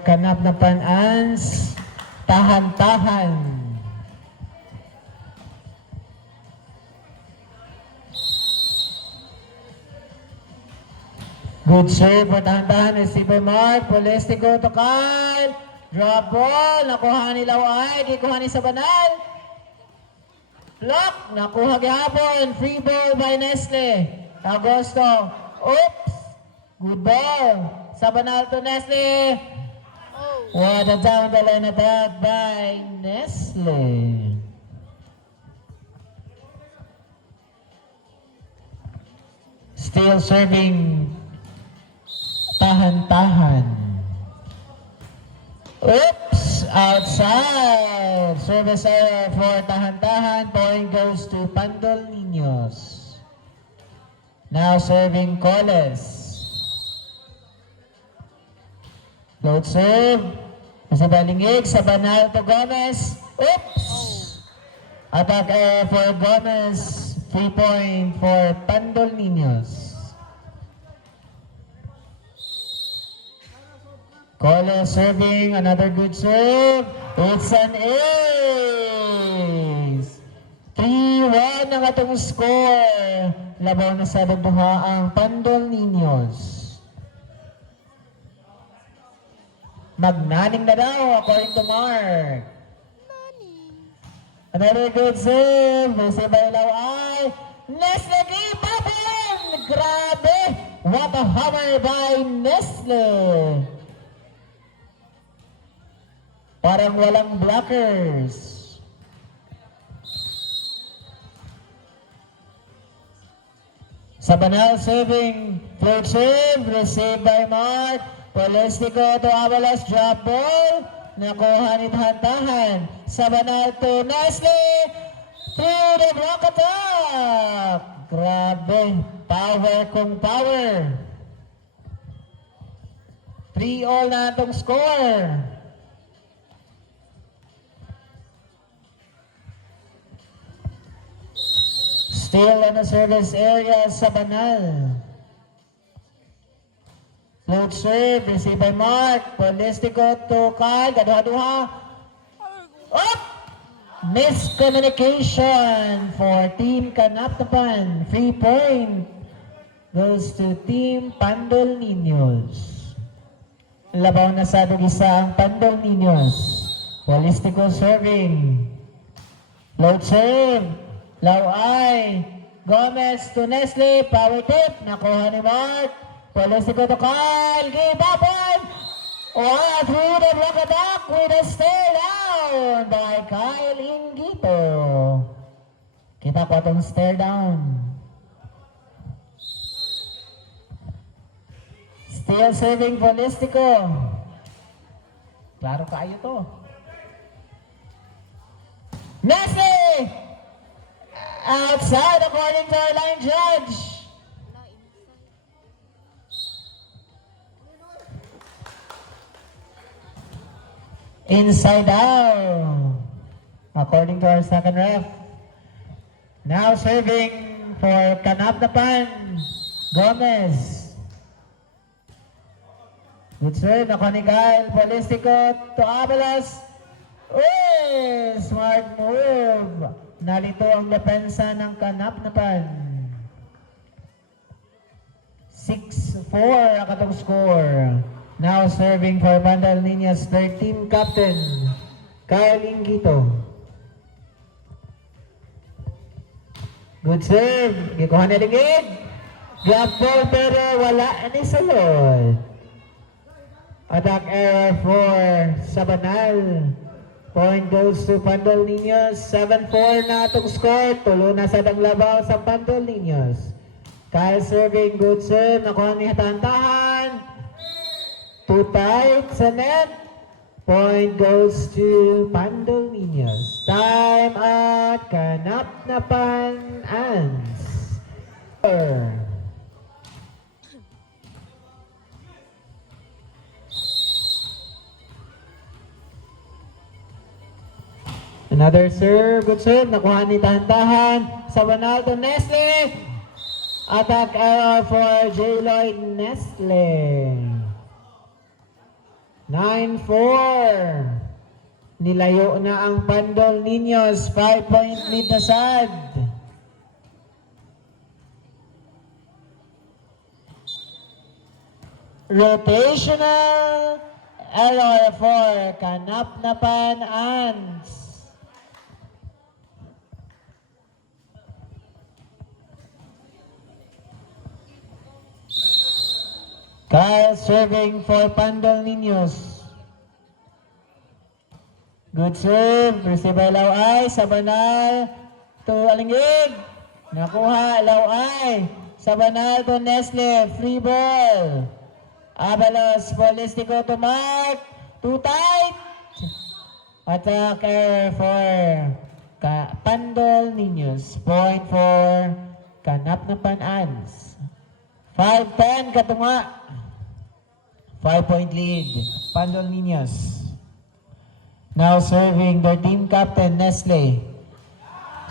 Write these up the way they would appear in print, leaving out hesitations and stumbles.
Kanap na pan-ans, tahan-tahan. Good serve for tahan-tahan. Receiver Mark. Polestico to Kyle. Drop ball. Nakuha ni Laway. Di kuha ni Sabanal. Block. Nakuha gihapon. Free ball by Nestle. Agosto. Oops. Good ball. Sabanal to Nestle. What a down the line attack by Nestle. Still serving tahan-tahan. Oops! Outside! Service error for tahan-tahan. Point goes to Pandol Niños. Now serving Coles. Load serve. Sa balingig, sa Banal to Gomez. Oops! Attack error for Gomez. 3 point for Pandol Niños. Coles serving, another good serve. It's an ace. 3-1 ang atong score. Labaw na sa duha ang Pandol Niños. Magnaning na daw, according to Mark. Another good serve. Nasa bailaw ay Nestle Gipapin! Grabe! What a hammer by Nestle! Parang walang blockers. Sabanal serving, float serve, received by Mark. Polestico to Avalos, drop ball. Nakuha ni tahan-tahan. Sabanal to Nestle. Through the block attack. Grabe. Power kung power. 3-all na itong score. Still in the service area, Sabanal. Float serve, received by Mark. Polestico to Kyle, gaduha-duha. Up! Miscommunication for Team Kanaptapan. 3 point goes to Team Pandol Niños. Labaw na sa isa ang Pandol Niños. Polestico serving. Float serve. Laway. Gomez to Nestle. Power tip. Nakuha ni Mark. Polestico to Kyle. Give up one. Through the block attack with a stare down by Kyle Ingito. Kita ko itong stare down. Still serving Polestico. Klaro kayo to. Nestle! Outside according to our line judge. Inside out according to our second ref. Now serving for Kanaptapan, Gomez. Good serve, nakuha ni Kyle. Polestico to Avalos. Uy! Smart move. Nalito ang depensa ng Kanaptapan. 6-4 ang katong score. Now serving for Pandol Niños, their team captain, Kyle Ingito. Good serve. Gikuha na ligid. Grab ball pero wala ni sulod. Attack error for Sabanal. Point goes to Pandol Niños. 7-4 na itong score. Tulo na sa danglabaw sa Pandol Niños. Kyle serving, good serve. Nakuha ni tahan-tahan. Too tight sa net. Point goes to Pandol Niños. Time at Kanaptapan ends. Another serve, good serve, nakuha ni tahan-tahan. Sabanal to Nestle. Attack error for J. Lloyd Nestle. 9-4. Nilayo na ang Pandol Niños. 5-point lead na sad. Rotational error for Kanapnapan Ants. Kyle serving for Pandol Niños. Good serve. Receive by Laway. Sabanal to Alingig. Nakuha. Laway. Sabanal to Nestle. Free ball. Abalos. Polistico to Mark. Too tight. Attack error for Pandol Niños. Point for Kanapnapan Ants. 5-10 katunga. 5-point lead. Pandol Niños. Now serving their team captain, Nestle.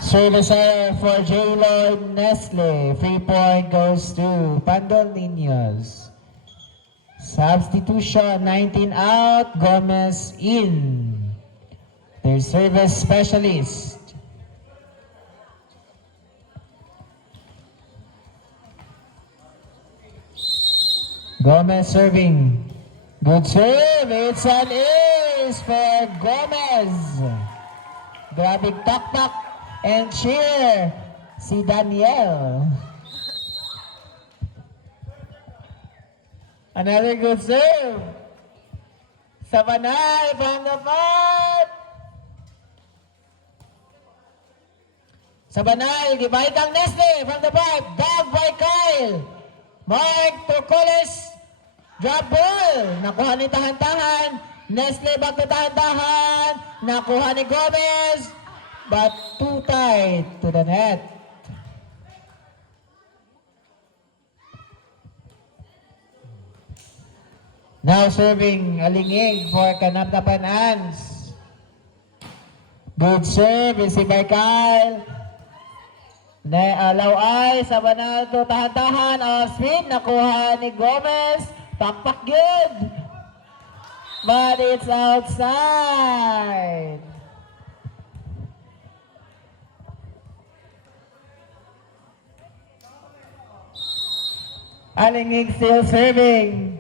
Service error for J. Lloyd Nestle. Free point goes to Pandol Niños. Substitution, 19 out, Gomez in. Their service specialist. Gomez serving. Good serve. It's an ace for Gomez. Grabbing tak-tak and cheer si Daniel. Another good serve. Sabanal from the pot. Sabanal, gibahit ang Nestle from the pot. Dog by Kyle. Mark Turcoles. Drop ball. Nakuha ni tahan-tahan. Nestle back to tahan-tahan. Nakuha ni Gomez. But too tight to the net. Now serving Alingig for Kanapnapan Ants. Good serve. Receive by Kyle. Laway. Sabanal to tahan-tahan. Off speed. Nakuha ni Gomez. Pakpak good. But it's outside. Alingig still serving.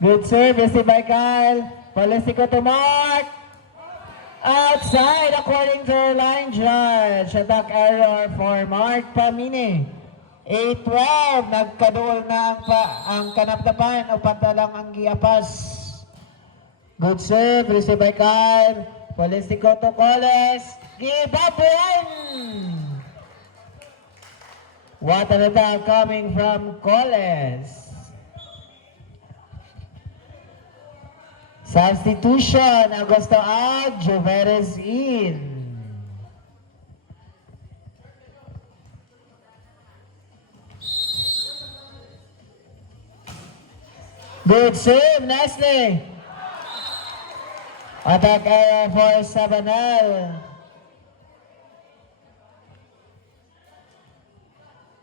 Good serve. Received by Kyle. Polistico to Mark. Outside according to our line judge. Attack error for Mark Pamini. 8-12. Nagkaduol na ang Kanapnapan. Upat na lang ang giapas. Good serve. Received by Kyle. Polistico to Coles. Give up one. What an attack coming from Coles. Substitution. Augusto out. Joveres in. Good save, Nestle. Attack error for Sabanal.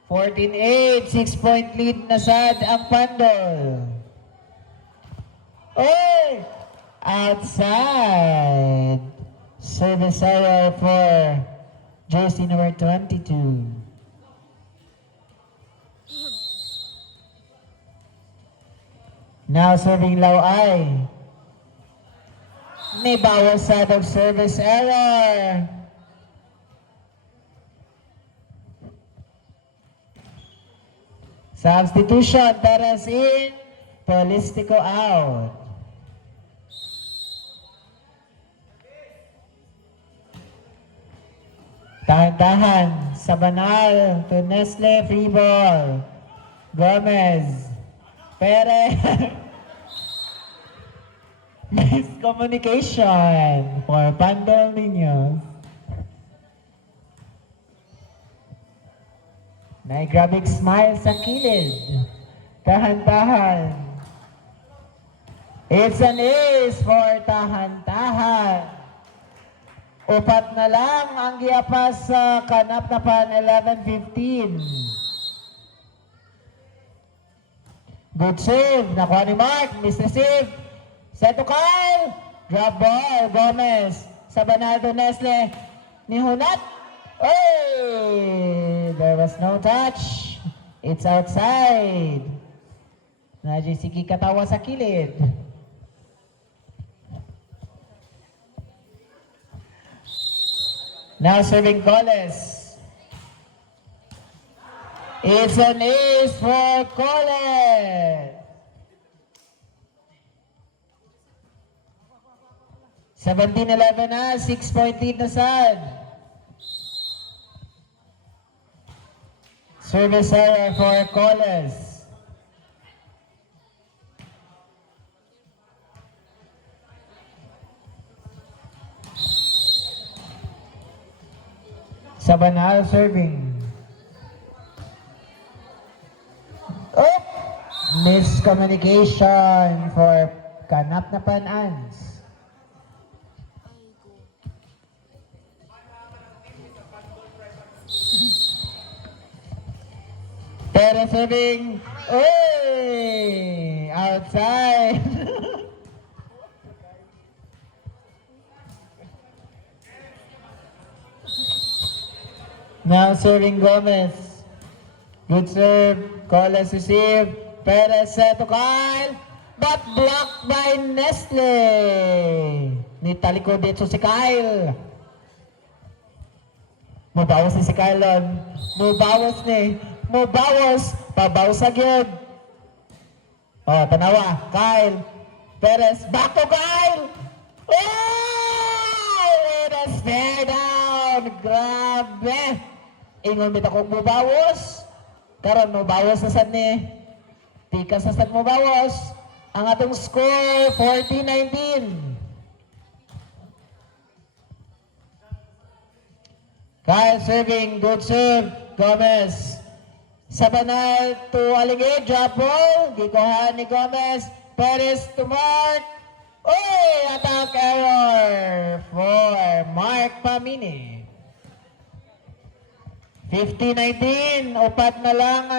14-8, 6-point lead na sad ang Pandol. Oy! Outside. Service error for jersey number 22. Now serving Laway. May bawas sad of service error. Substitution. Taras in. Polistico out. Tahan-tahan. Sabanal to Nestle. Free ball. Gomez. Pere. Miscommunication for Pandol Niños. Naigrabig smile sa kilid. Tahan-tahan. It's an ace for tahan-tahan. Upat na lang ang giapas sa Kanapnapan. 11-15. Good save. Nakuha ni Mark. Misreceive. Set to Kyle. Drop ball. Gomez. Sa Bernardo Nesle. Ni Hunat. Oh! There was no touch. It's outside. Najay si Kikatawa sa kilid. Now serving Coles. It's an ace for Coles. 17-11 na, 6-point lead na Sad. Service error for Coles. Sabanal serving. Oh! Miscommunication for Kanap na Pan-Ans. Pero serving. Oy! Outside. Now serving Gomez. Good serve. Coles receive. Perez set to Kyle. But blocked by Nestle. Nitaliko dito si Kyle. Mubawas ni si Kyle on. Mubawas ni. Mubawas. Pabawsag yun. Oh, tanawa. Kyle. Perez. Back to Kyle. Oh! It is fair down. Grabe. Ingon bita kong mubawas. Karon mubawas na sad ni. Tika sa sad mubawas. Ang atong score 40-19. Kyle serving, good serve. Gomez. Sabanal to Aligid, drop ball. Gikuhan ni Gomez. Perez to Mark. Oy! Attack error for Mark Pamini. 50-19, upat na lang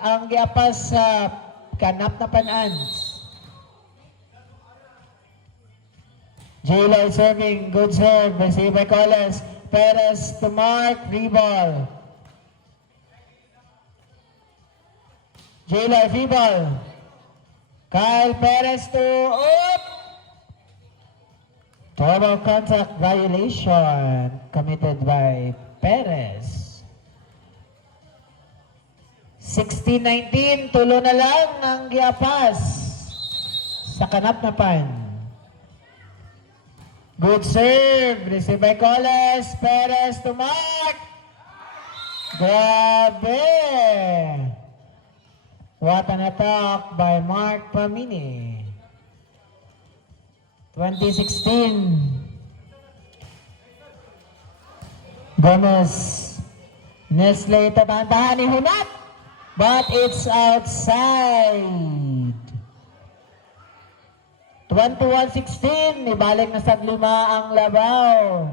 ang giapas sa Kanap na Pan-Ans. J-Lloyd serving, good serve, received by Coles. Perez to Mark, reball. J-Lloyd, free ball. Kyle Perez to up. Double contact violation committed by Perez. 16-19, tulo na lang ang giapas sa Kanap na Pan. Good serve, received by Coles. Perez to Mark. Grabe. What an attack by Mark Pamini. 2016. Gomez. Nestle, tatantahan ni Hunat. But it's outside. 21-16, ibalik na sa 5 ang labaw.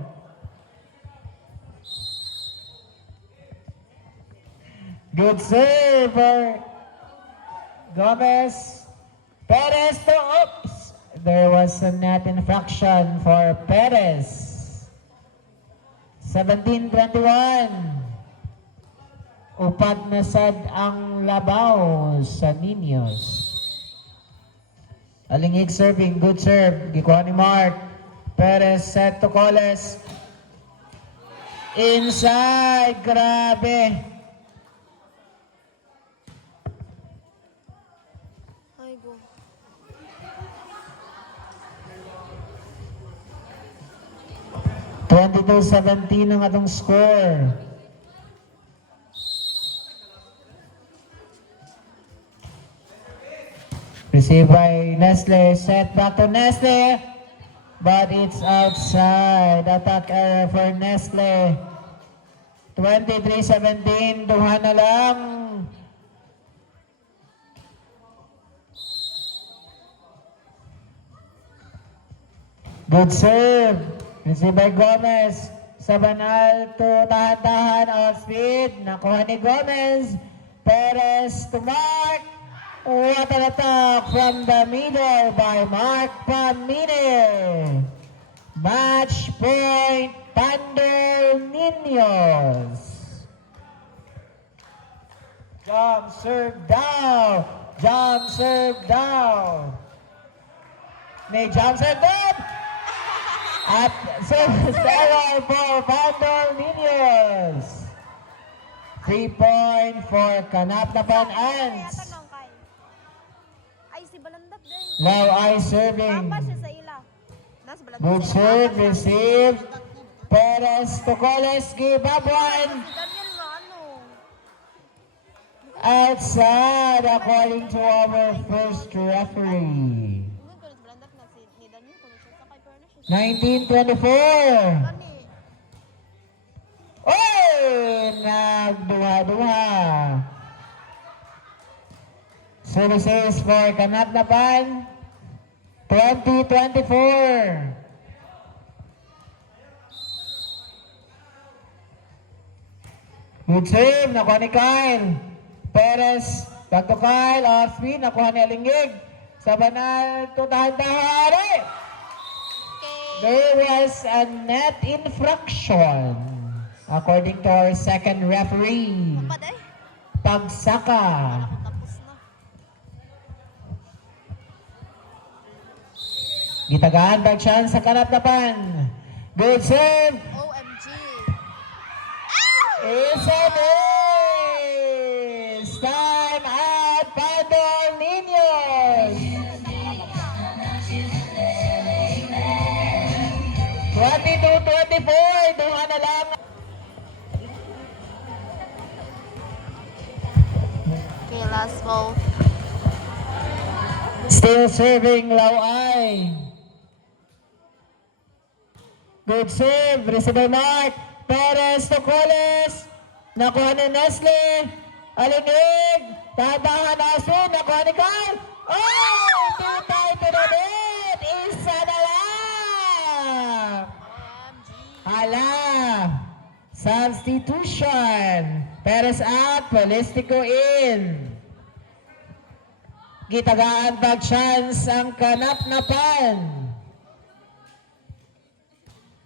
Good serve for Gomez. Perez to oops. There was a net infraction for Perez. 17-21. Upat na sad ang labaw sa Niños. Alingig serving, good serve. Gikuha ni Mark. Perez set to Coles. Inside, grabe. Ay, go. (22-17) ang atong score. Received by Nestle, set back to Nestle, but it's outside. Attack error for Nestle. 23-17, duha na lang. Good serve. Received by Gomez. Sabanal to tahan-tahan off speed. Nakuha ni Gomez. Perez to Mark. What an attack from the middle by Mark Pamine. Match point, Pandor Niños. Jump serve down. Jump serve down. May jump serve down. At service error for Pandor Niños. 3 point for Kanapnapan Ants. Ay, si Balandak din. Now I serving. Papa siya sa ila. Nasa Balandak. Good serve, received. Perez Tocoles, give up one. Si Daniel nga ano. Outside according to our first referee. Ngayon ko si Balandak na si ni Daniel kung siya sa kay Perna siya. 1924. Kani. Oh! Nagduha-duha. Services for Kanapnapan. 2024. Good save, nakuha ni Kyle. Perez, back to Kyle. Off-speed, nakuha ni Alingig. Sa banal, tutahan-tahan. Okay. There was a net infraction. According to our second referee. Kapad eh. Pagsaka. Tapos na. Gitagaan bag chance sa Kanapnapan. Good save. OMG. It's a miss. Time out, Pandor Niños. 22-24. Duha na lang. Okay, last ball. Still serving Lauay. Good save. Receiver Mark. Perez Tocoles. Nakuha ni Nestle. Alinig. Tatahan Asun. Nakuha ni Carl. Oh! Tutay to the net. Isa na lang. OMG. Hala. Substitution. Perez out. Polistico in. Gitagaan pag chance ang Kanapnapan.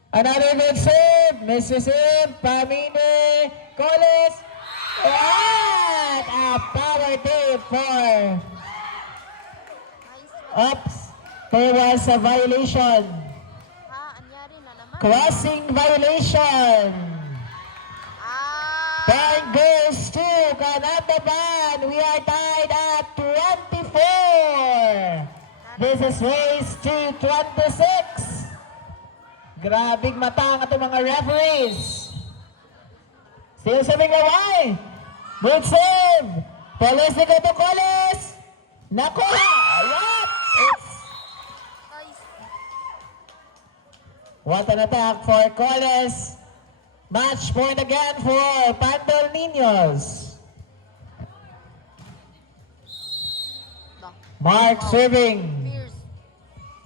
Another good save. Mississippi, Pamine, Coles. What a power tip for. Nice one. Oops. There was a violation. Ha, anyari na naman. Crossing violation. Ah. Point goes to Kanapnapan. We are tied at 24. This is race to 26. Grabing matang ato mga referees. Still serving away. Good save. Polistico to Coles. Nakuha. What? Nice. What an attack for Coles. Match point again for Pandor Niños. Da. Mark serving Fierce.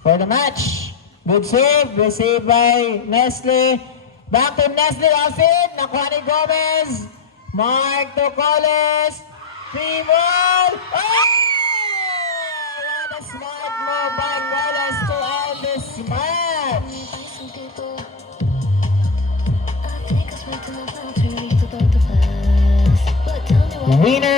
for the match. Good save, received by Nestle. Back to Nestle, offset. Nakuha ni Gomez. Mark to Coles. 3-1. Oh! What a smart move by Coles to end this match. Winner.